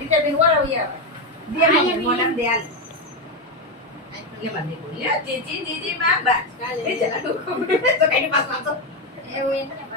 Little bit what are we have? Dia mau ngomong de Alice. Dia ya, mandi kuliah, Cici, Cici, Mbak. Sekali. Eh, jangan hukum. Itu kayaknya pas masuk. Eh,